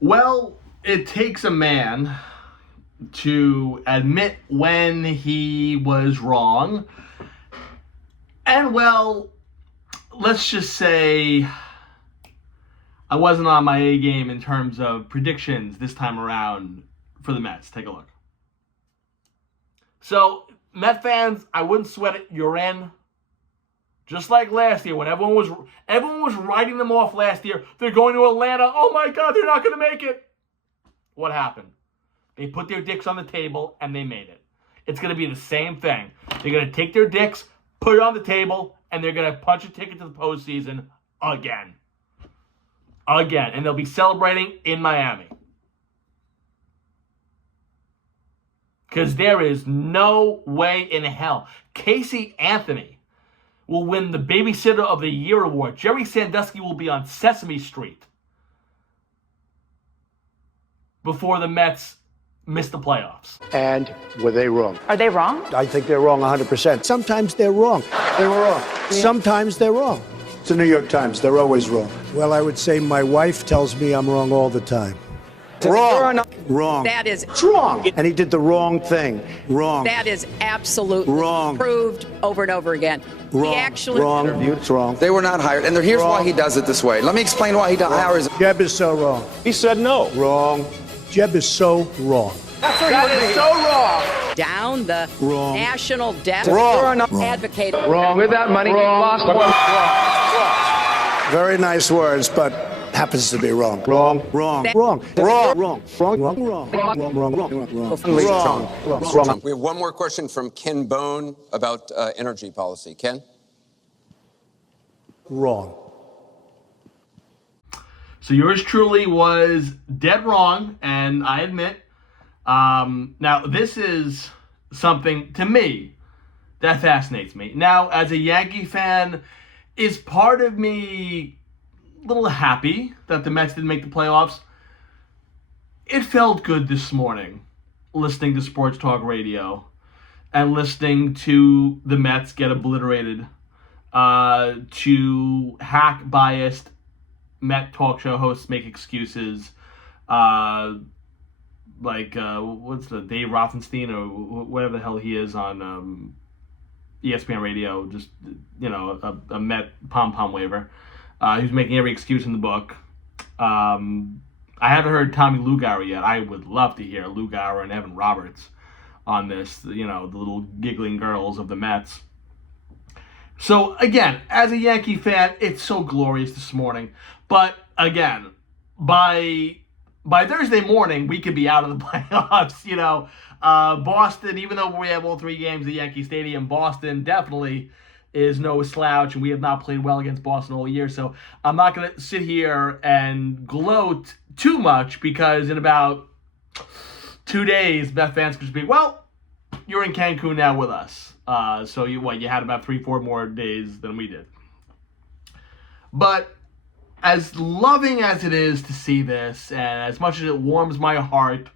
Well, it takes a man to admit when he was wrong. And, well, let's just say I wasn't on my A game in terms of predictions this time around for the Mets. Take a look. So, Met fans, I wouldn't sweat it. You're in. Just like last year, when everyone was writing them off last year. They're going to Atlanta. Oh my God, they're not going to make it. What happened? They put their dicks on the table and they made it. It's going to be the same thing. They're going to take their dicks, put it on the table, and they're going to punch a ticket to the postseason again. Again. And they'll be celebrating in Miami. Because there is no way in hell. Casey Anthony will win the Babysitter of the Year award. Jerry Sandusky will be on Sesame Street before the Mets miss the playoffs. And were they wrong? Are they wrong? I think they're wrong 100%. Sometimes they're wrong. They were wrong. Sometimes they're wrong. It's the New York Times. They're always wrong. Well, I would say my wife tells me I'm wrong all the time. Wrong. Wrong. That is wrong. And he did the wrong thing. Wrong. That is absolutely wrong. Proved over and over again. Wrong. He actually Wrong. It's wrong. They were not hired. And here's why he does it this way. Let me explain why he hires. Jeb is so wrong. He said no. Wrong. Jeb is so wrong. That is so wrong. down the wrong. national debt. Wrong. You're advocating. Wrong. With that money, Wrong. lost. Very nice words, but happens to be wrong. Wrong. Wrong. Wrong. Wrong. Wrong. Wrong. Wrong. Wrong. Wrong. Wrong. We have one more question from Ken Bone about energy policy. Ken? Wrong. So yours truly was dead wrong, and I admit. Now, this is something, to me, that fascinates me. Now, as a Yankee fan, is part of me a little happy that the Mets didn't make the playoffs? It felt good this morning, listening to sports talk radio and listening to the Mets get obliterated, to hack-biased Met talk show hosts make excuses, what's the Dave Rothenstein or whatever the hell he is on ESPN Radio, just, a Met pom-pom waiver. Who's making every excuse in the book. I haven't heard Tommy Lugauer yet. I would love to hear Lugauer and Evan Roberts on this, the little giggling girls of the Mets. So, again, as a Yankee fan, it's so glorious this morning. But, again, by Thursday morning, we could be out of the playoffs, Boston, even though we have all three games at Yankee Stadium, Boston definitely is no slouch, and we have not played well against Boston all year. So I'm not going to sit here and gloat too much, because in about 2 days, Met fans could just be, well, you're in Cancun now with us. So you had about 3-4 more days than we did. But as loving as it is to see this, and as much as it warms my heart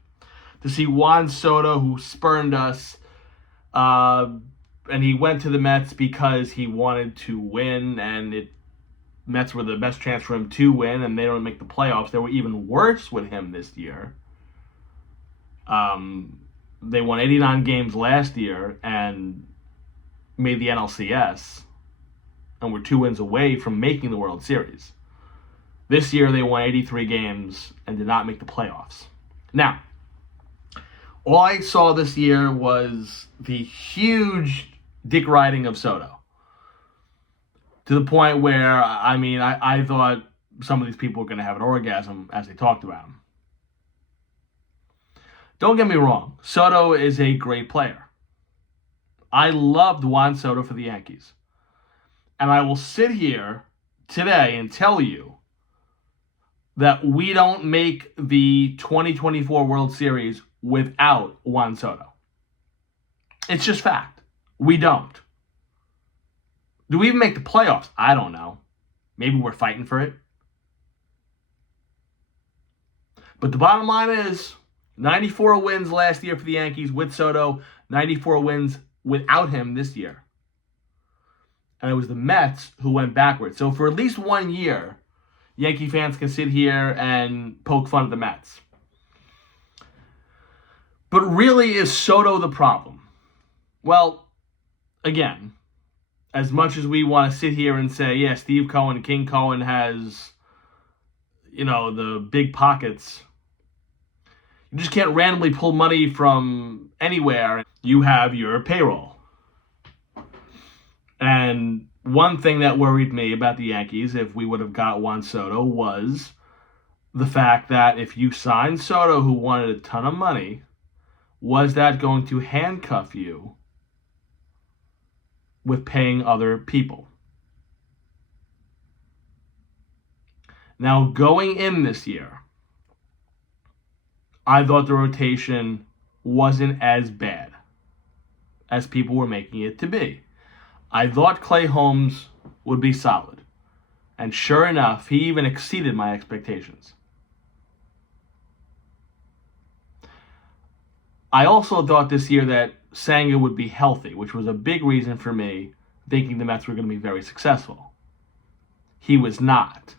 to see Juan Soto, who spurned us, and he went to the Mets because he wanted to win, and Mets were the best chance for him to win, and they don't make the playoffs. They were even worse with him this year. They won 89 games last year and made the NLCS, and were 2 wins away from making the World Series. This year, they won 83 games and did not make the playoffs. Now, all I saw this year was the huge dick riding of Soto. To the point where, I thought some of these people were going to have an orgasm as they talked about him. Don't get me wrong. Soto is a great player. I loved Juan Soto for the Yankees. And I will sit here today and tell you that we don't make the 2024 World Series without Juan Soto. It's just fact. We don't. Do we even make the playoffs? I don't know. Maybe we're fighting for it. But the bottom line is 94 wins last year for the Yankees with Soto, 94 wins without him this year. And it was the Mets who went backwards. So for at least 1 year, Yankee fans can sit here and poke fun at the Mets. But really, is Soto the problem? Well, again, as much as we want to sit here and say, yeah, Steve Cohen, King Cohen has, the big pockets, you just can't randomly pull money from anywhere. You have your payroll. And one thing that worried me about the Yankees, if we would have got Juan Soto, was the fact that if you signed Soto, who wanted a ton of money, was that going to handcuff you with paying other people? Now, going in this year, I thought the rotation wasn't as bad as people were making it to be. I thought Clay Holmes would be solid. And sure enough, he even exceeded my expectations. I also thought this year that Senga would be healthy, which was a big reason for me thinking the Mets were going to be very successful. He was not.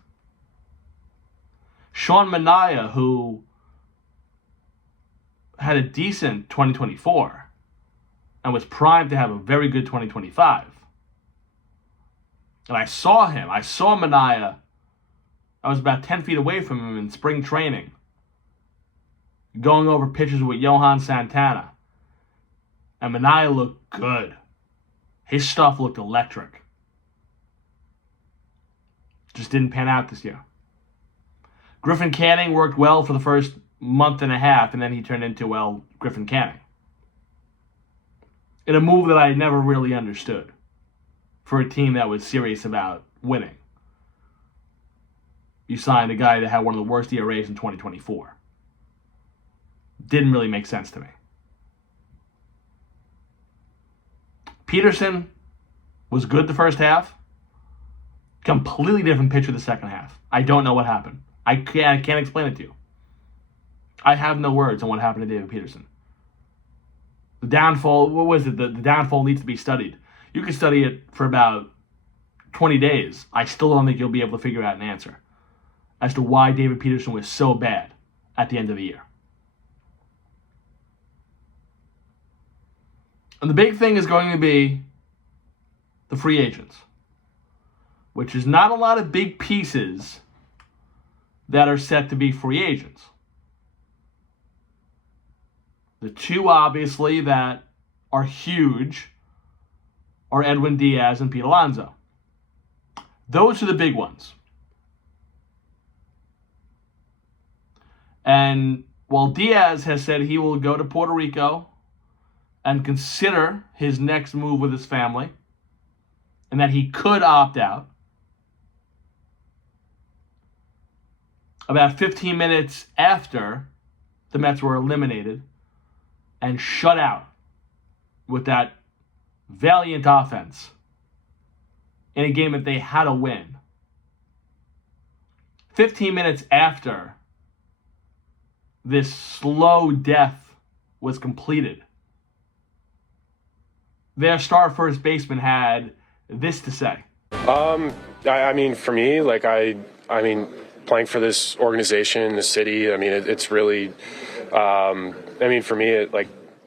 Sean Manaea, who had a decent 2024 and was primed to have a very good 2025. And I saw Manaea. I was about 10 feet away from him in spring training, going over pitches with Johan Santana. And Manaea looked good. His stuff looked electric. Just didn't pan out this year. Griffin Canning worked well for the first month and a half, and then he turned into, Griffin Canning. In a move that I never really understood for a team that was serious about winning. You signed a guy that had one of the worst ERAs in 2024. Didn't really make sense to me. Peterson was good the first half. Completely different pitcher the second half. I don't know what happened. I can't explain it to you. I have no words on what happened to David Peterson. The downfall, what was it? The downfall needs to be studied. You can study it for about 20 days. I still don't think you'll be able to figure out an answer as to why David Peterson was so bad at the end of the year. And the big thing is going to be the free agents, which is not a lot of big pieces that are set to be free agents. The two, obviously, that are huge are Edwin Diaz and Pete Alonso. Those are the big ones. And while Diaz has said he will go to Puerto Rico and consider his next move with his family, and that he could opt out, about 15 minutes after the Mets were eliminated and shut out with that valiant offense in a game that they had to win. 15 minutes after this slow death was completed, their star first baseman had this to say. I mean, for me, I mean, playing for this organization, the city, I mean, it's really, I mean, for me,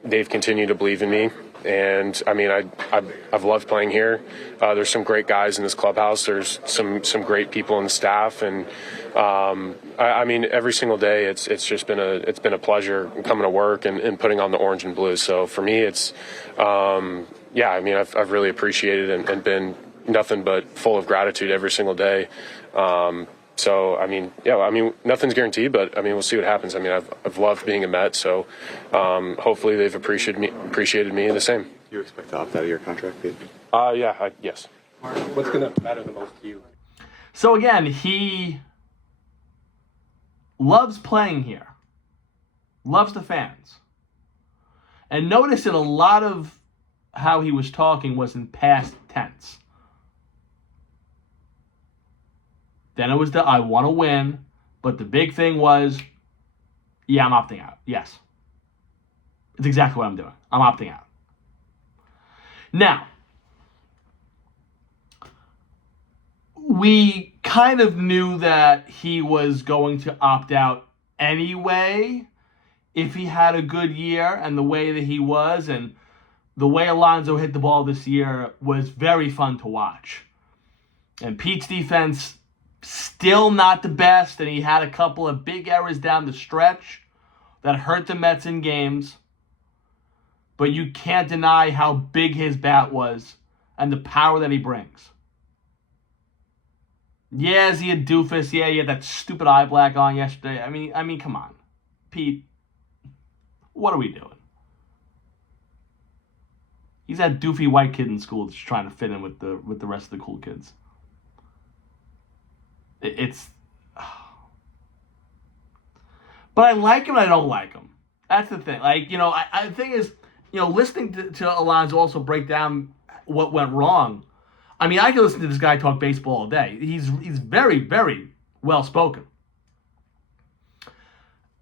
they've continued to believe in me. And I mean, I've loved playing here. There's some great guys in this clubhouse. There's some great people in the staff, and I mean, every single day it's just been a pleasure coming to work and putting on the orange and blue. So for me, it's yeah. I mean, I've really appreciated and been nothing but full of gratitude every single day. So, I mean, yeah, I mean, nothing's guaranteed, but I mean, we'll see what happens. I mean, I've loved being a Met, so hopefully they've appreciated me the same. You expect to opt out of your contract, Pete? Yeah, yes. What's going to matter the most to you? So again, he loves playing here, loves the fans. And notice that a lot of how he was talking was in past tense. Then it was the I want to win, but the big thing was, yeah, I'm opting out. Yes. It's exactly what I'm doing. I'm opting out. Now, we kind of knew that he was going to opt out anyway if he had a good year, and the way that he was, and the way Alonso hit the ball this year was very fun to watch. And Pete's defense, still not the best, and he had a couple of big errors down the stretch that hurt the Mets in games. But you can't deny how big his bat was and the power that he brings. Yeah, is he a doofus? Yeah, he had that stupid eye black on yesterday. I mean, come on. Pete, what are we doing? He's that doofy white kid in school that's trying to fit in with the rest of the cool kids. It's... But I like him and I don't like him. That's the thing. Like, the thing is, listening to Alonso also break down what went wrong. I mean, I can listen to this guy talk baseball all day. He's very, very well spoken.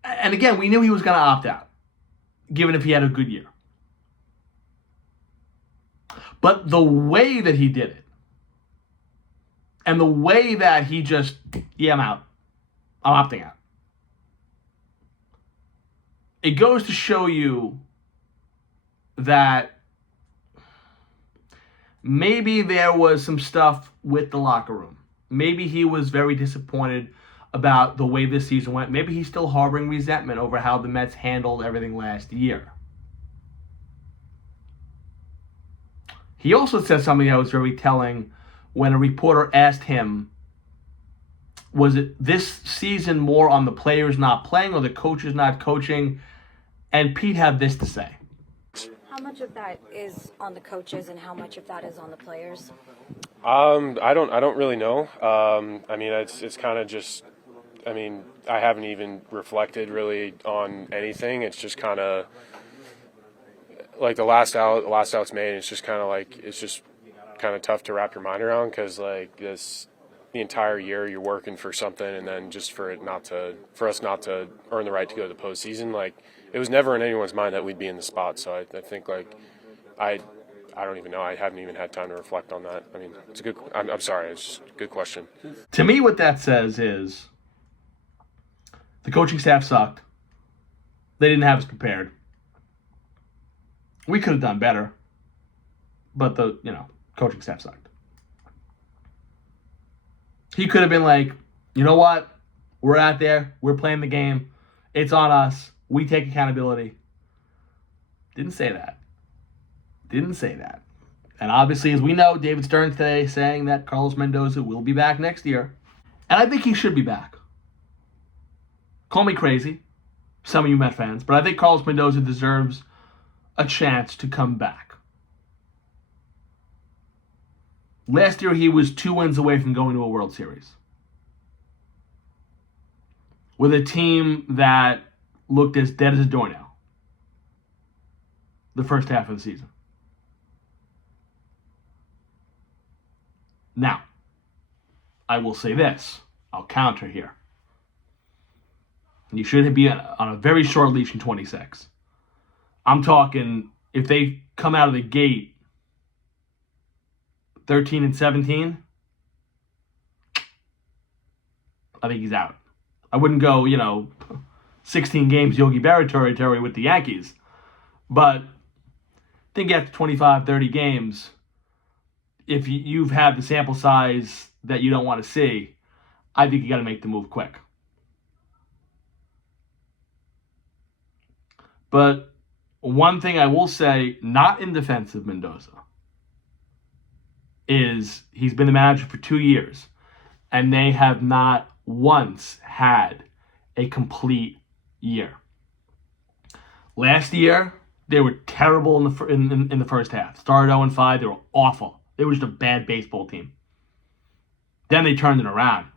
And again, we knew he was going to opt out, given if he had a good year. But the way that he did it, and the way that he just, I'm out. I'm opting out. It goes to show you that maybe there was some stuff with the locker room. Maybe he was very disappointed about the way this season went. Maybe he's still harboring resentment over how the Mets handled everything last year. He also said something that was very telling when a reporter asked him, was it this season more on the players not playing or the coaches not coaching? And Pete had this to say. How much of that is on the coaches and how much of that is on the players? I don't really know. I mean, it's kind of just, I haven't even reflected really on anything. It's just kind of like the last out's made. It's just kind of like, it's just kind of tough to wrap your mind around, because like the entire year you're working for something, and then just for us not to earn the right to go to the postseason, like it was never in anyone's mind that we'd be in the spot. So I think like I don't even know. I haven't even had time to reflect on that. I mean, it's a good. I'm sorry. It's just a good question. To me, what that says is the coaching staff sucked. They didn't have us prepared. We could have done better, but the coaching staff sucked. He could have been like, you know what? We're out there. We're playing the game. It's on us. We take accountability. Didn't say that. And obviously, as we know, David Stern today saying that Carlos Mendoza will be back next year. And I think he should be back. Call me crazy, some of you Met fans, but I think Carlos Mendoza deserves a chance to come back. Last year, he was 2 wins away from going to a World Series with a team that looked as dead as a doornail the first half of the season. Now, I will say this. I'll counter here. You should be on a very short leash in 26. I'm talking if they come out of the gate 13-17, I think he's out. I wouldn't go, 16 games Yogi Berra territory with the Yankees. But I think after 25, 30 games, if you've had the sample size that you don't want to see, I think you got to make the move quick. But one thing I will say, not in defense of Mendoza, is he's been the manager for 2 years, and they have not once had a complete year. Last year, they were terrible in the first half. Started 0-5. They were awful. They were just a bad baseball team. Then they turned it around.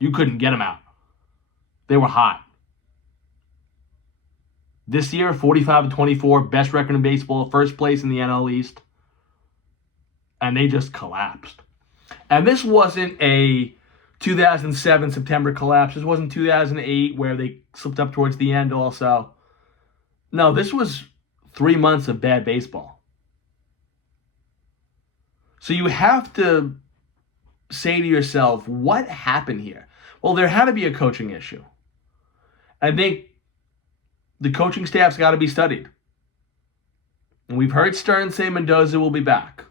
You couldn't get them out. They were hot. This year, 45-24, best record in baseball, first place in the NL East. And they just collapsed. And this wasn't a 2007 September collapse. This wasn't 2008 where they slipped up towards the end also. No, this was 3 months of bad baseball. So you have to say to yourself, what happened here? Well, there had to be a coaching issue. I think the coaching staff's got to be studied. And we've heard Stern say Mendoza will be back.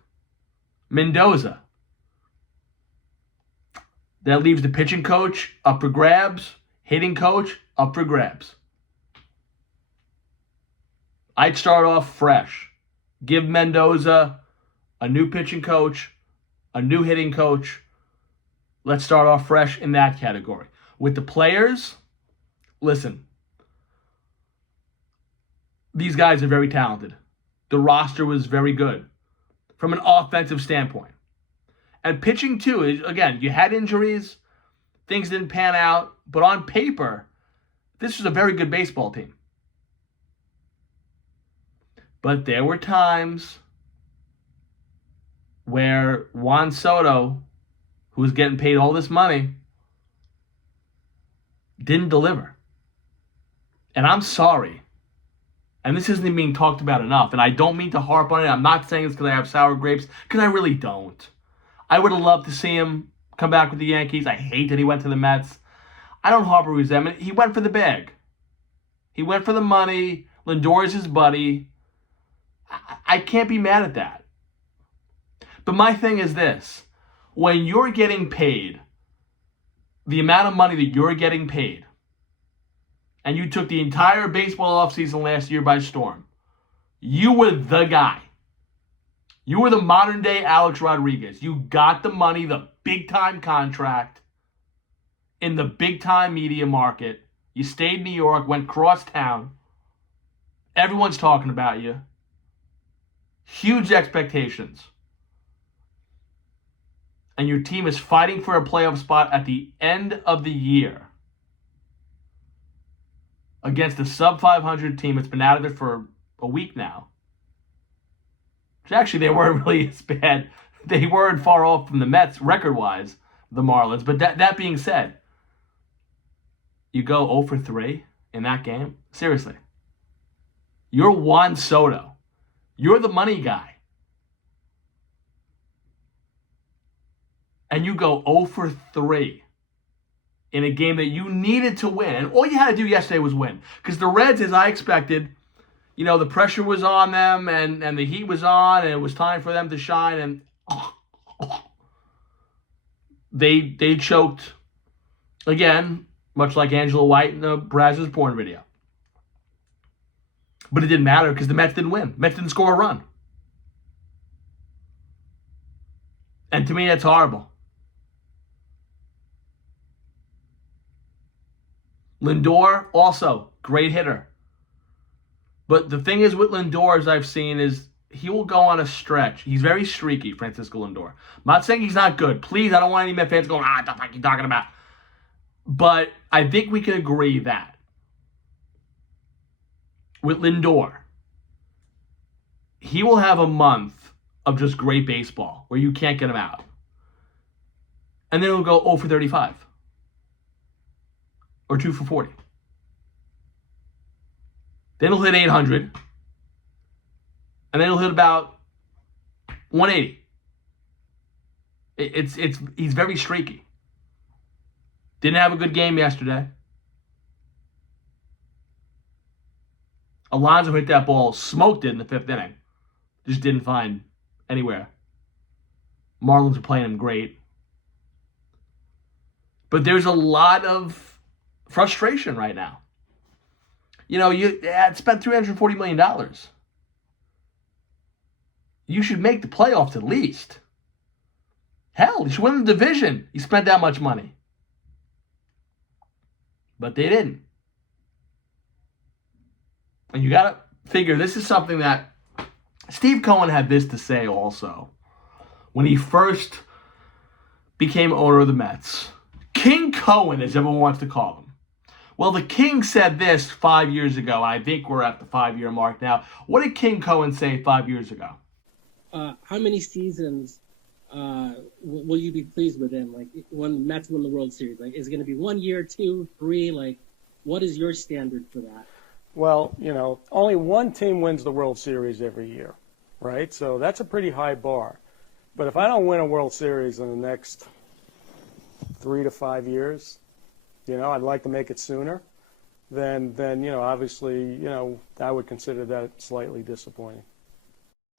Mendoza. That leaves the pitching coach up for grabs, hitting coach up for grabs. I'd start off fresh. Give Mendoza a new pitching coach, a new hitting coach. Let's start off fresh in that category. With the players, listen, these guys are very talented. The roster was very good from an offensive standpoint. And pitching, too, again, you had injuries, things didn't pan out, but on paper, this was a very good baseball team. But there were times where Juan Soto, who was getting paid all this money, didn't deliver. And I'm sorry. And this isn't being talked about enough. And I don't mean to harp on it. I'm not saying this because I have sour grapes, because I really don't. I would have loved to see him come back with the Yankees. I hate that he went to the Mets. I don't harbor resentment. He went for the bag. He went for the money. Lindor is his buddy. I can't be mad at that. But my thing is this. When you're getting paid the amount of money that you're getting paid, and you took the entire baseball offseason last year by storm, you were the guy. You were the modern day Alex Rodriguez. You got the money, the big time contract in the big time media market. You stayed in New York, went cross town. Everyone's talking about you. Huge expectations. And your team is fighting for a playoff spot at the end of the year against a sub-500 team that's been out of it for a week now. Which actually, they weren't really as bad. They weren't far off from the Mets record-wise, the Marlins. But that being said, you go 0 for 3 in that game? Seriously. You're Juan Soto. You're the money guy. And you go 0 for 3 in a game that you needed to win. And all you had to do yesterday was win. Because the Reds, as I expected, the pressure was on them and the heat was on and it was time for them to shine. And they choked again, much like Angela White in the Brazzers porn video. But it didn't matter because the Mets didn't win. Mets didn't score a run. And to me, that's horrible. Lindor, also, great hitter. But the thing is with Lindor, as I've seen, is he will go on a stretch. He's very streaky, Francisco Lindor. I'm not saying he's not good. Please, I don't want any Met fans going, what the fuck are you talking about? But I think we can agree that with Lindor, he will have a month of just great baseball where you can't get him out. And then he'll go 0 for 35. Or 2 for 40. Then he'll hit 800. And then he'll hit about 180. He's very streaky. Didn't have a good game yesterday. Alonso hit that ball, smoked it in the 5th inning. Just didn't find anywhere. Marlins are playing him great. But there's a lot of frustration right now. You spent $340 million. You should make the playoffs at least. Hell, you should win the division. You spent that much money. But they didn't. And you got to figure this is something that Steve Cohen had this to say also when he first became owner of the Mets. King Cohen, as everyone wants to call him. Well, the King said this 5 years ago. I think we're at the 5-year mark now. What did King Cohen say 5 years ago? How many seasons will you be pleased with him? Like when the Mets win the World Series, like is it going to be 1 year, 2, 3? Like, what is your standard for that? Well, only one team wins the World Series every year, right? So that's a pretty high bar. But if I don't win a World Series in the next 3 to 5 years. I'd like to make it sooner. Then obviously, I would consider that slightly disappointing.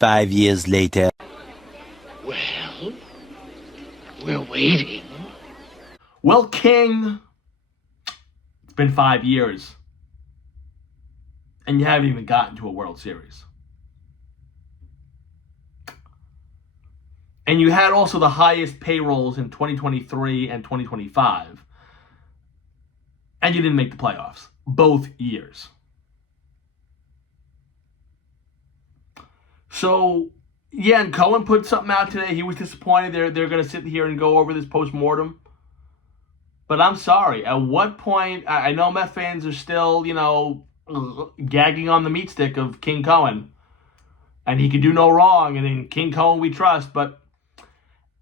5 years later. Well, we're waiting. Well, King, it's been 5 years, and you haven't even gotten to a World Series. And you had also the highest payrolls in 2023 and 2025, and you didn't make the playoffs both years. So, yeah, and Cohen put something out today. He was disappointed. They're going to sit here and go over this post-mortem. But I'm sorry. At what point, I know Met fans are still, gagging on the meat stick of King Cohen. And he could do no wrong, and in King Cohen we trust. But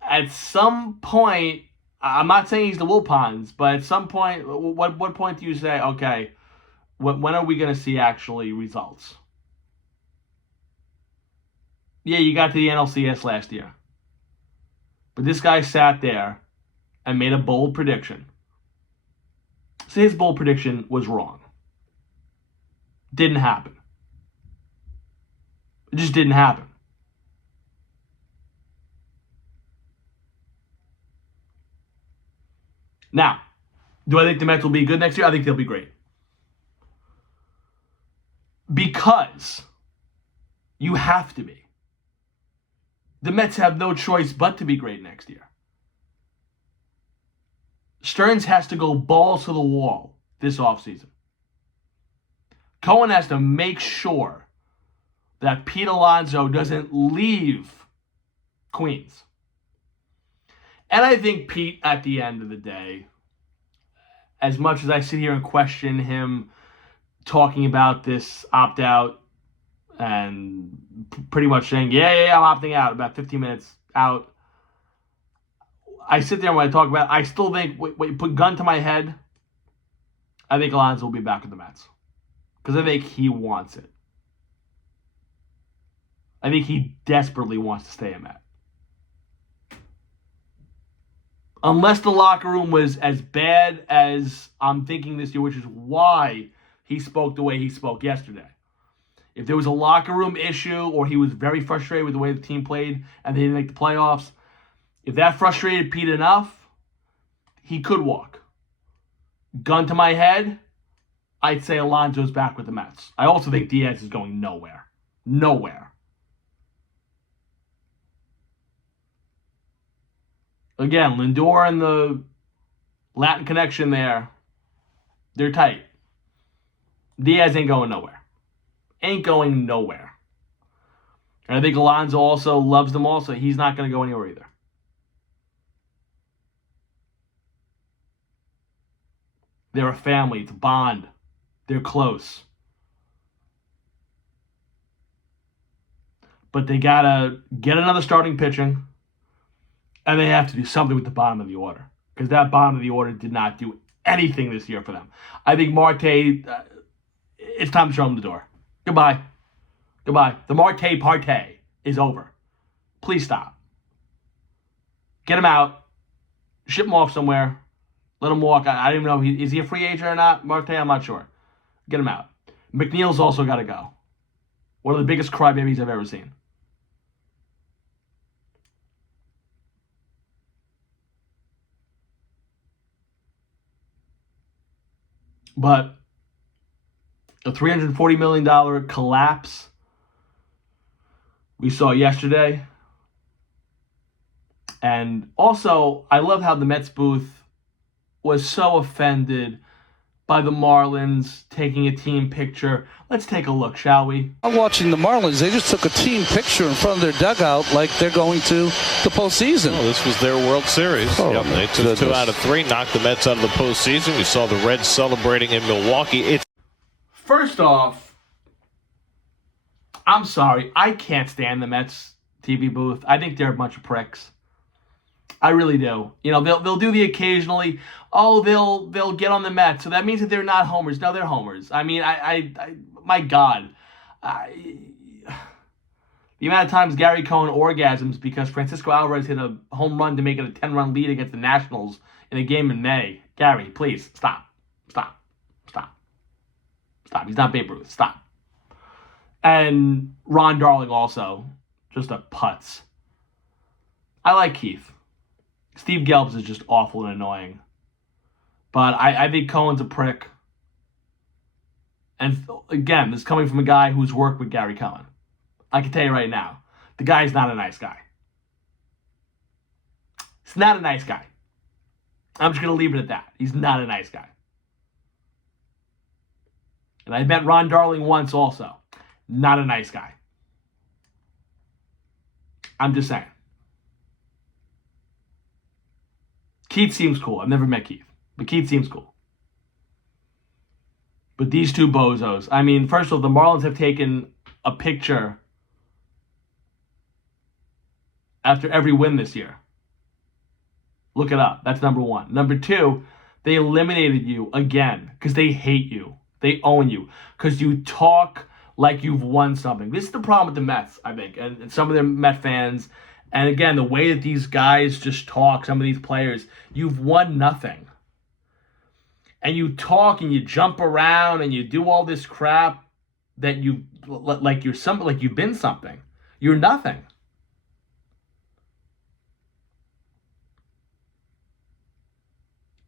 at some point, I'm not saying he's the Wilpons, but at some point, what point do you say, okay, when are we going to see actually results? Yeah, you got to the NLCS last year. But this guy sat there and made a bold prediction. So his bold prediction was wrong. Didn't happen. It just didn't happen. Now, do I think the Mets will be good next year? I think they'll be great. Because you have to be. The Mets have no choice but to be great next year. Stearns has to go balls to the wall this offseason. Cohen has to make sure that Pete Alonso doesn't leave Queens. And I think Pete, at the end of the day, as much as I sit here and question him talking about this opt-out and pretty much saying, yeah, I'm opting out, about 15 minutes out, I sit there when I talk about it, I still think, put gun to my head, I think Alonso will be back with the Mets. Because I think he wants it. I think he desperately wants to stay a Met. Unless the locker room was as bad as I'm thinking this year, which is why he spoke the way he spoke yesterday. If there was a locker room issue or he was very frustrated with the way the team played and they didn't make the playoffs, if that frustrated Pete enough, he could walk. Gun to my head, I'd say Alonso's back with the Mets. I also think Diaz is going nowhere. Nowhere. Again, Lindor and the Latin connection there, they're tight. Diaz ain't going nowhere. Ain't going nowhere. And I think Alonso also loves them also. He's not going to go anywhere either. They're a family. It's a bond. They're close. But they got to get another starting pitching. And they have to do something with the bottom of the order. Because that bottom of the order did not do anything this year for them. I think Marte, it's time to show him the door. Goodbye. Goodbye. The Marte partay is over. Please stop. Get him out. Ship him off somewhere. Let him walk. I don't even know. Is he a free agent or not? Marte, I'm not sure. Get him out. McNeil's also got to go. One of the biggest crybabies I've ever seen. But a $340 million collapse we saw yesterday. And also, I love how the Mets booth was so offended by the Marlins taking a team picture. Let's take a look, shall we? I'm watching the Marlins. They just took a team picture in front of their dugout like they're going to the postseason. Oh, this was their World Series. Oh, yep, they took goodness. 2 out of 3, knocked the Mets out of the postseason. We saw the Reds celebrating in Milwaukee. First off, I'm sorry. I can't stand the Mets TV booth. I think they're a bunch of pricks. I really do. You know, they'll do the occasionally, they'll get on the Mets. So that means that they're not homers. No, they're homers. I mean, I my God. The amount of times Gary Cohen orgasms because Francisco Alvarez hit a home run to make it a 10-run lead against the Nationals in a game in May. Gary, please, stop. Stop. Stop. Stop. He's not Babe Ruth. Stop. And Ron Darling also. Just a putz. I like Keith. Steve Gelbs is just awful and annoying. But I think Cohen's a prick. And again, this is coming from a guy who's worked with Gary Cohen. I can tell you right now, the guy's not a nice guy. He's not a nice guy. I'm just going to leave it at that. He's not a nice guy. And I met Ron Darling once also. Not a nice guy. I'm just saying. Keith seems cool. I've never met Keith. But Keith seems cool. But these two bozos. I mean, first of all, the Marlins have taken a picture after every win this year. Look it up. That's number one. Number two, they eliminated you again because they hate you. They own you because you talk like you've won something. This is the problem with the Mets, I think, and some of their Met fans. And again, the way that these guys just talk, some of these players, you've won nothing. And you talk and you jump around and you do all this crap that you like you're something, like you've been something. You're nothing.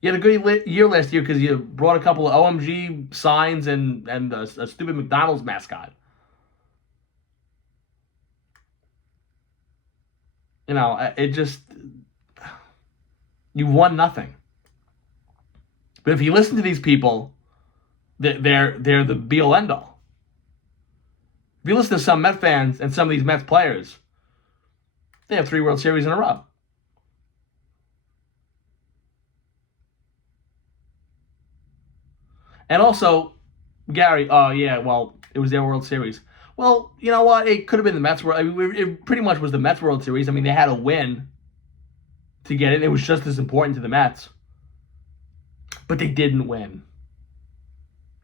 You had a good year last year because you brought a couple of OMG signs and a stupid McDonald's mascot. You know, it just... You won nothing. But if you listen to these people, they're the be-all, end-all. If you listen to some Met fans and some of these Mets players, they have 3 World Series in a row. And also, Gary, oh yeah, well, it was their World Series. Well, you know what? It could have been the Mets World. I mean, it pretty much was the Mets World Series. I mean, they had a win to get it. It was just as important to the Mets. But they didn't win.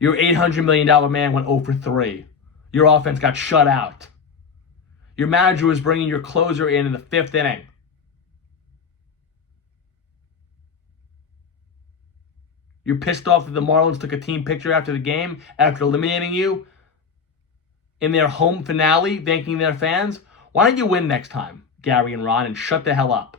Your $800 million man went 0 for 3. Your offense got shut out. Your manager was bringing your closer in the 5th inning. You're pissed off that the Marlins took a team picture after the game, after eliminating you in their home finale, thanking their fans. Why don't you win next time, Gary and Ron, and shut the hell up?